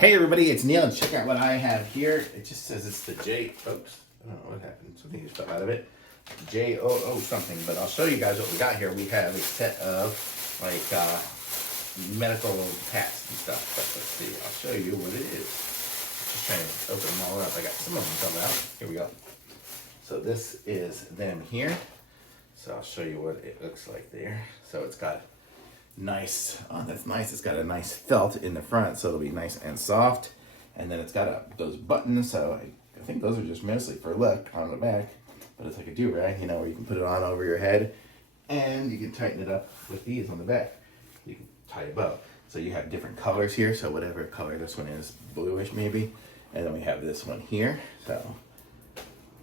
Hey everybody, it's Neil, and check out what I have here. It just says it's the J, oops, I don't know what happened, something just fell out of it. J-O-O something, but I'll show you guys what we got here. We have a set of, like, medical hats and stuff, but let's see, I'll show you what it is. Just trying to open them all up. I got some of them coming out. Here we go. So this is them here. So I'll show you what it looks like there. So it's got nice, oh that's nice, it's got a nice felt in the front, so it'll be nice and soft. And then it's got those buttons, so I think those are just mostly for look on the back, but it's like a do-rag, you know, where you can put it on over your head and you can tighten it up with these on the back. You can tie a bow. So you have different colors here, so whatever color this one is, bluish maybe. And then we have this one here, so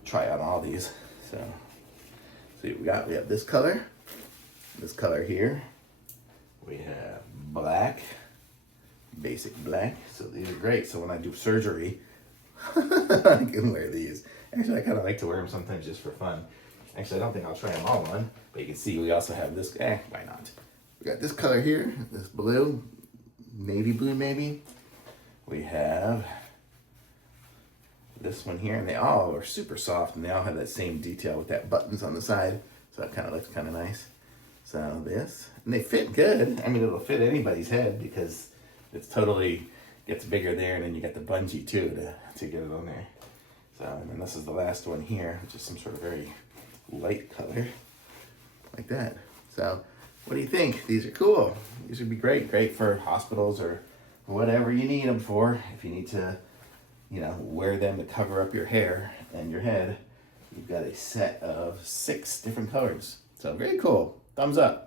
try on all these. So see what we have this color here. We have black, basic black. So these are great. So when I do surgery, I can wear these. Actually, I kind of like to wear them sometimes just for fun. Actually, I don't think I'll try them all on, but you can see we also have this, why not? We got this color here, this blue, navy blue maybe. We have this one here, and they all are super soft, and they all have that same detail with that buttons on the side. So that kind of looks kind of nice. So this, and they fit good. I mean, it'll fit anybody's head because it's totally gets bigger there, and then you got the bungee too to get it on there. So, and then this is the last one here, which is some sort of very light color, like that. So, what do you think? These are cool. These would be great for hospitals or whatever you need them for. If you need to, you know, wear them to cover up your hair and your head, you've got a set of 6 different colors. So very cool. Thumbs up.